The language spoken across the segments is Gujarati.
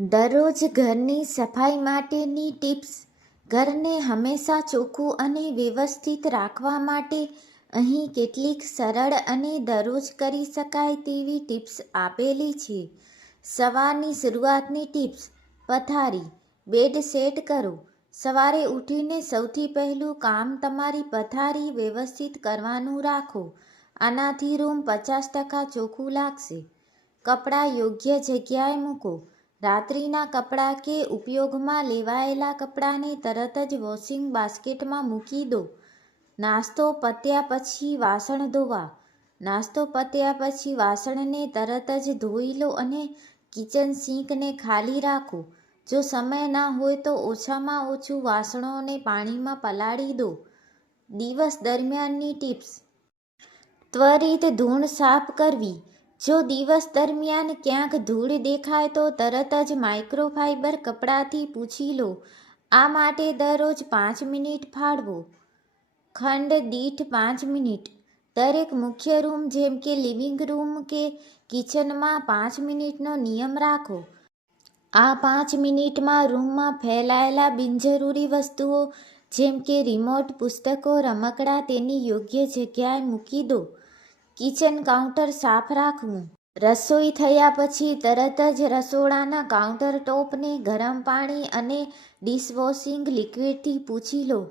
દરરોજ ઘરની સફાઈ માટેની ટિપ્સ, ઘરને હંમેશા ચોખ્ખું અને વ્યવસ્થિત રાખવા માટે અહીં કેટલીક સરળ અને દરરોજ કરી શકાય તેવી ટિપ્સ આપેલી છે. સવારની શરૂઆતની ટિપ્સ, પથારી, બેડ સેટ કરો. સવારે ઉઠીને સૌથી પહેલું કામ તમારી પથારી વ્યવસ્થિત કરવાનું રાખો. આનાથી રૂમ પચાસ ટકા ચોખ્ખું લાગશે. કપડાં યોગ્ય જગ્યાએ મૂકો. રાત્રિના કપડાં કે ઉપયોગમાં લેવાયેલા કપડાંને તરત જ વોશિંગ બાસ્કેટમાં મૂકી દો. નાસ્તો પત્યા પછી વાસણ ધોવા. નાસ્તો પત્યા પછી વાસણને તરત જ ધોઈ લો અને કિચન સિંકને ખાલી રાખો. જો સમય ના હોય તો ઓછામાં ઓછું વાસણોને પાણીમાં પલાળી દો. દિવસ દરમિયાનની ટિપ્સ. ત્વરિત ધૂણ સાફ કરવી. જો દિવસ દરમિયાન ક્યાંક ધૂળ દેખાય તો તરત જ માઇક્રોફાઇબર કપડાથી પૂછી લો. આ માટે દરરોજ પાંચ મિનિટ ફાળવો. ખંડ દીઠ પાંચ મિનિટ. દરેક મુખ્ય રૂમ જેમ કે લિવિંગ રૂમ કે કિચનમાં પાંચ મિનિટનો નિયમ રાખો. આ પાંચ મિનિટમાં રૂમમાં ફેલાયેલા બિનજરૂરી વસ્તુઓ જેમ કે રિમોટ પુસ્તકો રમકડા તેની યોગ્ય જગ્યાએ મૂકી દો. કિચન કાઉન્ટર સાફ રાખવું. રસોઈ થયા પછી તરત જ રસોડાના કાઉન્ટર ટોપને ગરમ પાણી અને ડિશવોશિંગ લિક્વિડથી પૂછી લો.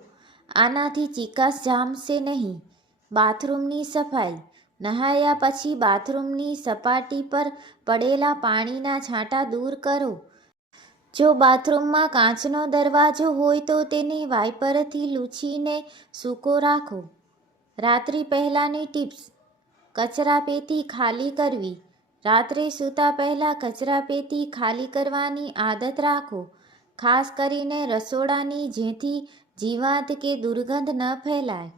આનાથી ચિકાસ જામશે નહીં. બાથરૂમની સફાઈ. નહાયા પછી બાથરૂમની સપાટી પર પડેલા પાણીના છાંટા દૂર કરો. જો બાથરૂમમાં કાચનો દરવાજો હોય તો તેને વાઇપરથી લૂછીને સૂકો રાખો. રાત્રિ પહેલાંની ટિપ્સ. કચરાપેટી ખાલી કરવી. રાત્રે સૂતા પહેલાં કચરાપેટી ખાલી કરવાની આદત રાખો. ખાસ કરીને રસોડાની જેથી જીવાત કે દુર્ગંધ ન ફેલાય.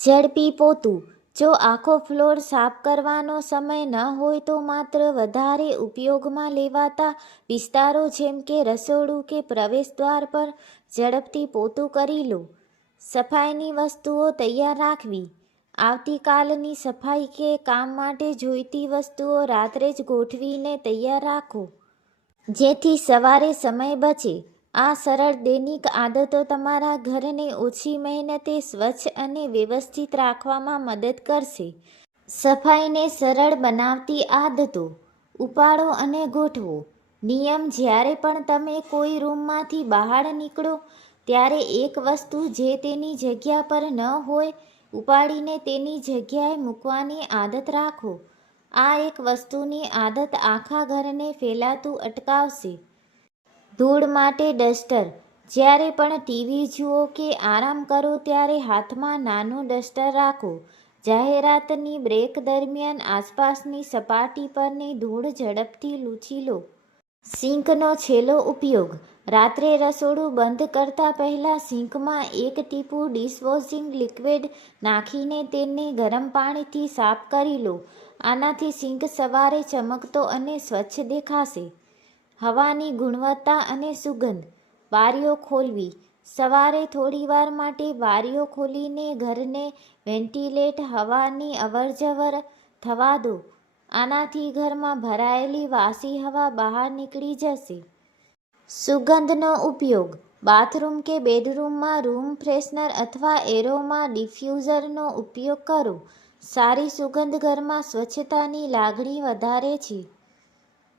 ઝડપી પોતું. જો આખો ફ્લોર સાફ કરવાનો સમય ન હોય તો માત્ર વધારે ઉપયોગમાં લેવાતા વિસ્તારો જેમ કે રસોડું કે પ્રવેશદ્વાર પર ઝડપથી પોતું કરી લો. સફાઈની વસ્તુઓ તૈયાર રાખવી. આવતીકાલની સફાઈ કે કામ માટે જોઈતી વસ્તુઓ રાત્રે જ ગોઠવીને તૈયાર રાખો. જેથી સવારે સમય બચે. આ સરળ દૈનિક આદતો તમારા ઘરને ઓછી મહેનતે સ્વચ્છ અને વ્યવસ્થિત રાખવામાં મદદ કરશે. સફાઈને સરળ બનાવતી આદતો ઉપાડો અને ગોઠવો. નિયમ જ્યારે પણ તમે કોઈ રૂમમાંથી બહાર નીકળો, ત્યારે એક વસ્તુ જે તેની જગ્યા પર ન હોય ઉપાડીને તેની જગ્યાએ મૂકવાની આદત રાખો. આ એક વસ્તુની આદત આખા ઘરને ફેલાતું અટકાવશે. ધૂળ માટે ડસ્ટર. જ્યારે પણ ટીવી જુઓ કે આરામ કરો ત્યારે હાથમાં નાનું ડસ્ટર રાખો. જાહેરાતની બ્રેક દરમિયાન આસપાસની સપાટી પરની ધૂળ ઝડપથી લૂછી લો. સિંકનો છેલ્લો ઉપયોગ. રાત્રે રસોડું બંધ કરતાં પહેલાં સિંકમાં એક ટીપું ડિશવોશિંગ લિક્વિડ નાખીને તેને ગરમ પાણીથી સાફ કરી લો. આનાથી સિંક સવારે ચમકતો અને સ્વચ્છ દેખાશે. હવાની ગુણવત્તા અને સુગંધ. બારીઓ ખોલવી. સવારે થોડીવાર માટે બારીઓ ખોલીને ઘરને વેન્ટિલેટ હવાની અવરજવર થવા દો. આનાથી ઘરમાં ભરાયેલી વાસી હવા બહાર નીકળી જશે. સુગંધનો ઉપયોગ. બાથરૂમ કે બેડરૂમમાં રૂમ ફ્રેશનર અથવા એરોમા ડિફ્યુઝરનો ઉપયોગ કરો. સારી સુગંધ ઘરમાં સ્વચ્છતાની લાગણી વધારે છે.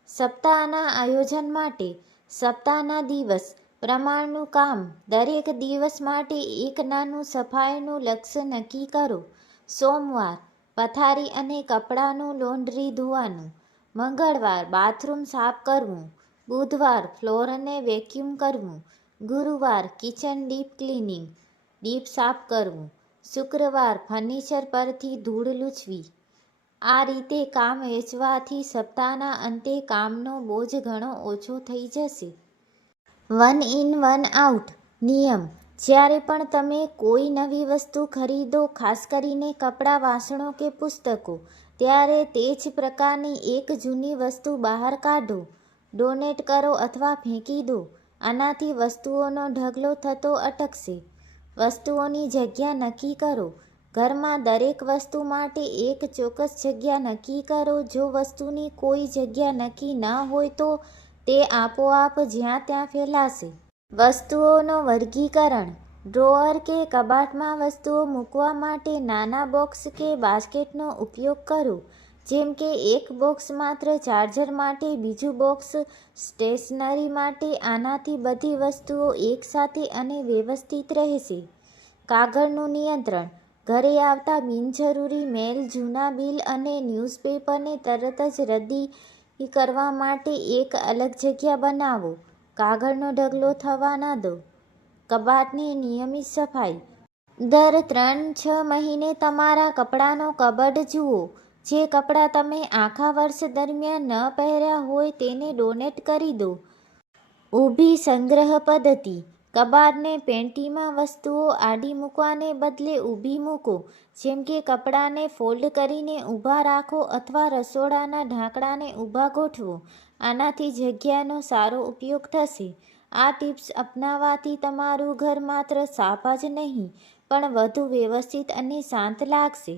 સપ્તાહના આયોજન માટે સપ્તાહના દિવસ પ્રમાણનું કામ દરેક દિવસ માટે એક નાનું સફાઈનું લક્ષ્ય નક્કી કરો. સોમવાર પથારી અને કપડાનું લોન્ડ્રી ધોવાનું. મંગળવાર બાથરૂમ સાફ કરવું. બુધવાર ફ્લોરને વેક્યુમ કરવું. ગુરુવાર કિચન ડીપ ક્લિનિંગ, ડીપ સાફ કરવું. શુક્રવાર ફર્નિચર પરથી ધૂળ લૂછવી. આ રીતે કામ વેચવાથી સપ્તાહના અંતે કામનો બોજ ઘણો ઓછો થઈ જશે. One in, one out. નિયમ. જ્યારે પણ તમે કોઈ નવી વસ્તુ ખરીદો, ખાસ કરીને કપડાં, વાસણો કે પુસ્તકો, ત્યારે તે જ પ્રકારની એક જૂની વસ્તુ બહાર કાઢો. ડોનેટ કરો અથવા ફેંકી દો. આનાથી વસ્તુઓનો ઢગલો થતો અટકશે. વસ્તુઓની જગ્યા નક્કી કરો. ઘરમાં દરેક વસ્તુ માટે એક ચોક્કસ જગ્યા નક્કી કરો. જો વસ્તુની કોઈ જગ્યા નક્કી ન હોય તો તે આપોઆપ જ્યાં ત્યાં ફેલાશે. વસ્તુઓનો વર્ગીકરણ. ડ્રોઅર કે કબાટમાં વસ્તુઓ મૂકવા માટે નાના બોક્સ કે બાસ્કેટનો ઉપયોગ કરો. જેમ કે એક બોક્સ માત્ર ચાર્જર માટે, બીજું બોક્સ સ્ટેશનરી માટે. આનાથી બધી વસ્તુઓ એકસાથે અને વ્યવસ્થિત રહેશે. કાગળનું નિયંત્રણ. ઘરે આવતા બિનજરૂરી મેલ, જૂના બિલ અને ન્યૂઝપેપરને તરત જ રદ્દી કરવા માટે એક અલગ જગ્યા બનાવો. કાગળનો ઢગલો થવા ન દો. કબાટની નિયમિત સફાઈ. દર ત્રણ છ મહિને તમારા કપડાંનો કબડ જુઓ. જે કપડાં તમે આખા વર્ષ દરમિયાન ન પહેર્યા હોય તેને ડોનેટ કરી દો. ઊભી સંગ્રહ પદ્ધતિ. કબાટને પેન્ટીમાં વસ્તુઓ આડી મૂકવાને બદલે ઊભી મૂકો. જેમ કે કપડાંને ફોલ્ડ કરીને ઊભા રાખો અથવા રસોડાના ઢાંકણાને ઊભા ગોઠવો. આનાથી જગ્યાનો સારો ઉપયોગ થશે. આ ટિપ્સ અપનાવવાથી તમારું ઘર માત્ર સાફ જ નહીં, પણ વધુ વ્યવસ્થિત અને શાંત લાગશે.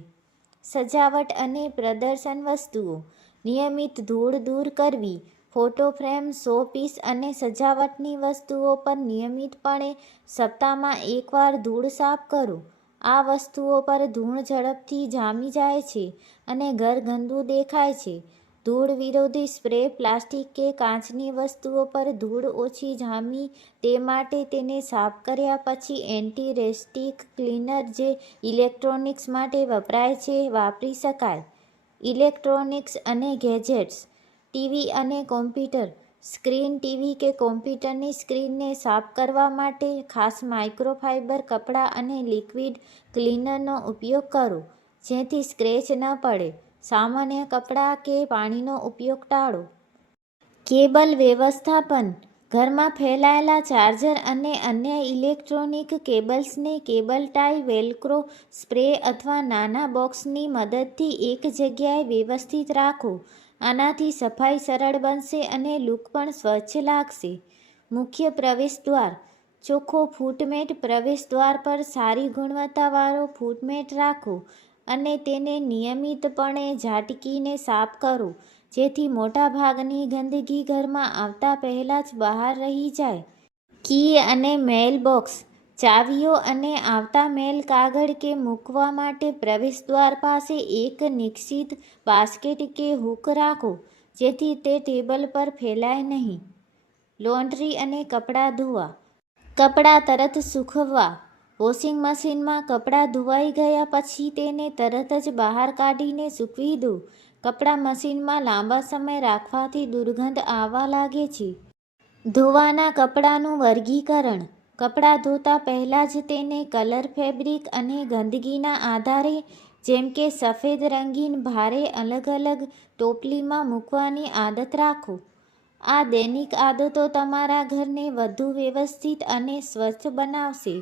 સજાવટ અને પ્રદર્શન વસ્તુઓ. નિયમિત ધૂળ દૂર કરવી, ફોટો ફ્રેમ, શો પીસ અને સજાવટની વસ્તુઓ પર નિયમિતપણે સપ્તાહમાં એકવાર ધૂળ સાફ કરો. આ વસ્તુઓ પર ધૂળ ઝડપથી જામી જાય છે અને ઘર ગંદુ દેખાય છે. ધૂળ વિરોધી સ્પ્રે પ્લાસ્ટિક કે કાચની વસ્તુઓ પર ધૂળ ઓછી જામી તે માટે તેને સાફ કર્યા પછી એન્ટી રેસ્ટિક ક્લીનર જે ઇલેક્ટ્રોનિક્સ માટે વપરાય છે વાપરી શકાય. ઇલેક્ટ્રોનિક્સ અને ગેજેટ્સ, ટીવી અને કોમ્પ્યુટર, સ્ક્રીન ટીવી કે કોમ્પ્યુટરની સ્ક્રીનને સાફ કરવા માટે ખાસ માઇક્રોફાઇબર, કપડાં અને લિક્વિડ ક્લીનરનો ઉપયોગ કરો, જેથી સ્ક્રેચ ન પડે. સામાન્ય કપડાં કે પાણીનો ઉપયોગ ટાળો. કેબલ વ્યવસ્થાપન. ઘરમાં ફેલાયેલા ચાર્જર અને અન્ય ઇલેક્ટ્રોનિક કેબલ્સને કેબલ ટાઈ, વેલ્ક્રો, સ્પ્રે અથવા નાના બોક્સની મદદથી એક જગ્યાએ વ્યવસ્થિત રાખો. આનાથી સફાઈ સરળ બનશે અને લુક પણ સ્વચ્છ લાગશે. મુખ્ય પ્રવેશદ્વાર ચોખ્ખો ફૂટમેટ પ્રવેશદ્વાર પર સારી ગુણવત્તાવાળો ફૂટમેટ રાખો. અને તેને નિયમિતપણે ઝાટકીને સાફ કરો, જેથી મોટાભાગની ગંદકી ઘરમાં આવતા પહેલાં જ બહાર રહી જાય. કી અને મેલબોક્સ ચાવીઓ અને આવતા મેલ કાગળ કે મૂકવા માટે પ્રવેશદ્વાર પાસે એક નિશ્ચિત બાસ્કેટ કે હૂક રાખો, જેથી તે ટેબલ પર ફેલાય નહીં. લોન્ડ્રી અને કપડાં ધોવા. કપડાં તરત સૂકવવા. વોશિંગ મશીનમાં કપડાં ધોવાઈ ગયા પછી તેને તરત જ બહાર કાઢીને સૂકવી દો. કપડાં મશીનમાં લાંબા સમય રાખવાથી દુર્ગંધ આવવા લાગે છે. ધોવાના કપડાંનું વર્ગીકરણ. કપડાં ધોતા પહેલાં જ તેને કલર ફેબ્રિક અને ગંદકીના આધારે, જેમ કે સફેદ રંગીન ભારે અલગ અલગ ટોપલીમાં મૂકવાની આદત રાખો. આ દૈનિક આદતો તમારા ઘરને વધુ વ્યવસ્થિત અને સ્વચ્છ બનાવશે.